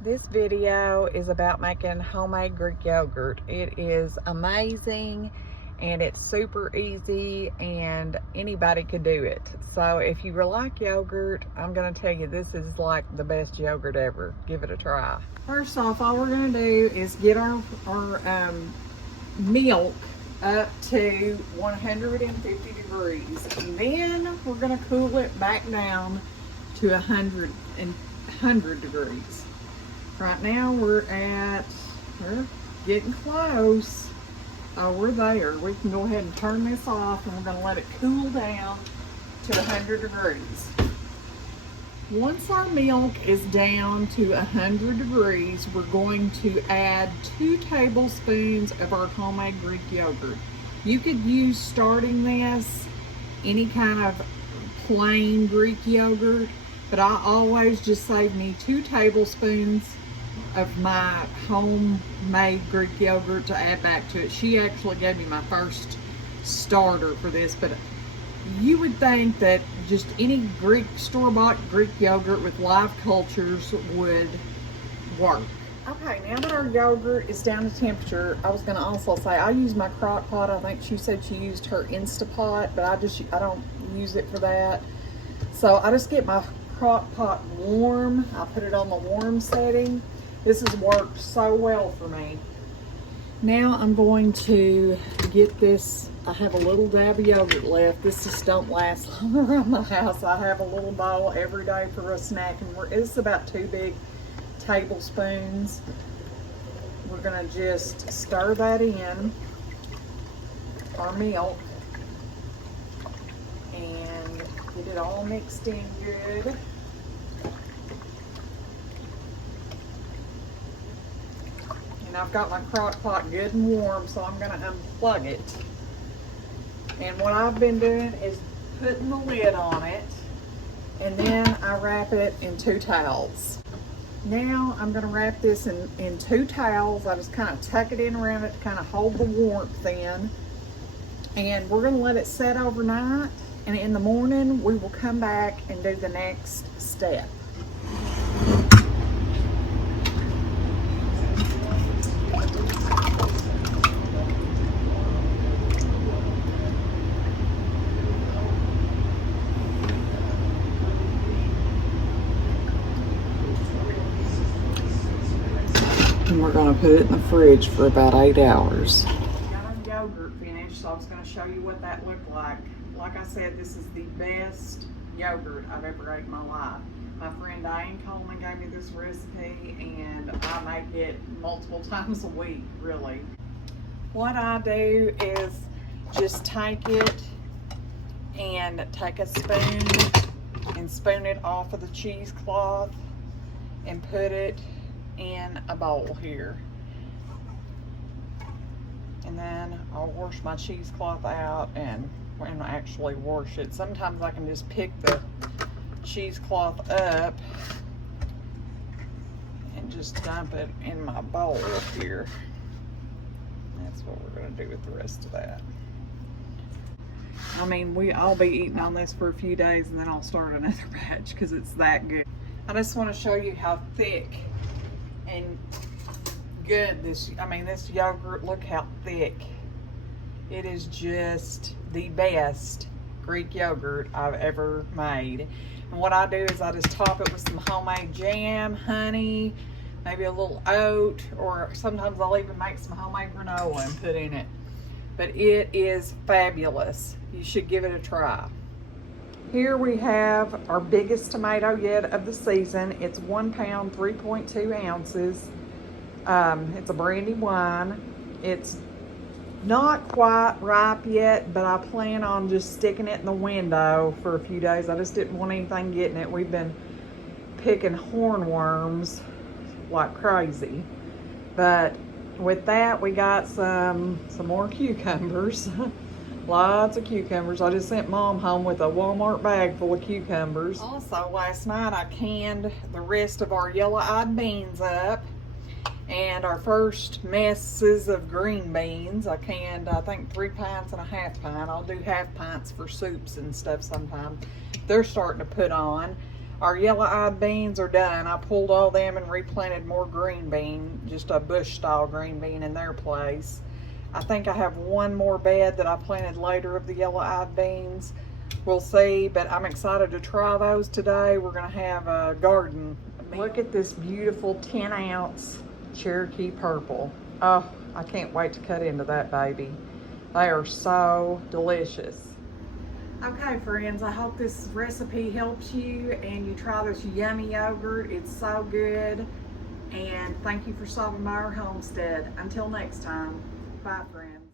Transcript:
This video is about making homemade Greek yogurt. It is amazing and it's super easy and anybody could do it. So if you like yogurt, I'm gonna tell you this is like the best yogurt ever. Give it a try. First off, all we're gonna do is get our milk up to 150 degrees. And then we're gonna cool it back down to 100 degrees. Right now we're getting close. Oh, we're there. We can go ahead and turn this off and we're gonna let it cool down to 100 degrees. Once our milk is down to 100 degrees, we're going to add 2 tablespoons of our homemade Greek yogurt. You could use, starting this, any kind of plain Greek yogurt, but I always just save me 2 tablespoons of my homemade Greek yogurt to add back to it. She actually gave me my first starter for this, but you would think that just any store-bought Greek yogurt with live cultures would work. Okay, now that our yogurt is down to temperature, I was gonna also say I use my crock pot. I think she said she used her Instapot, but I don't use it for that. So I just get my crock pot warm. I put it on the warm setting. This has worked so well for me. Now I'm going to get this. I have a little dab of yogurt left. This just don't last long around my house. I have a little bowl every day for a snack, and it's about 2 big tablespoons. We're gonna just stir that in, our milk, and get it all mixed in good. And I've got my crock pot good and warm, so I'm gonna unplug it. And what I've been doing is putting the lid on it, and then I wrap it in 2 towels. Now I'm gonna wrap this in 2 towels. I just kind of tuck it in around it to kind of hold the warmth in. And we're gonna let it set overnight, and in the morning we will come back and do the next step. And we're gonna put it in the fridge for about 8 hours. Got our yogurt finished, so I was gonna show you what that looked like. Like I said, this is the best yogurt I've ever ate in my life. My friend Diane Coleman gave me this recipe, and I make it multiple times a week, really. What I do is just take it and take a spoon and spoon it off of the cheesecloth and put it in a bowl here. And then I'll wash my cheesecloth out and actually wash it. Sometimes I can just pick the cheesecloth up and just dump it in my bowl here. That's what we're gonna do with the rest of that. I mean, I'll be eating on this for a few days and then I'll start another batch because it's that good. I just want to show you how thick and good this yogurt, look how thick. It is just the best Greek yogurt I've ever made. And what I do is I just top it with some homemade jam, honey, maybe a little oat, or sometimes I'll even make some homemade granola and put in it. But it is fabulous. You should give it a try. Here we have our biggest tomato yet of the season. It's 1 pound, 3.2 ounces. It's a brandy wine. It's not quite ripe yet, but I plan on just sticking it in the window for a few days. I just didn't want anything getting it. We've been picking hornworms like crazy. But with that, we got some more cucumbers. Lots of cucumbers. I just sent Mom home with a Walmart bag full of cucumbers. Also, last night I canned the rest of our yellow-eyed beans up, and our first messes of green beans. I canned, I think, 3 pints and a ½ pint. I'll do ½ pints for soups and stuff sometimes. They're starting to put on. Our yellow-eyed beans are done. I pulled all them and replanted more green bean, just a bush style green bean in their place. I think I have one more bed that I planted later of the yellow-eyed beans. We'll see, but I'm excited to try those today. We're gonna have a garden. Look at this beautiful 10-ounce Cherokee purple. Oh, I can't wait to cut into that baby. They are so delicious. Okay, friends, I hope this recipe helps you and you try this yummy yogurt. It's so good. And thank you for stopping by our homestead. Until next time, bye, friends.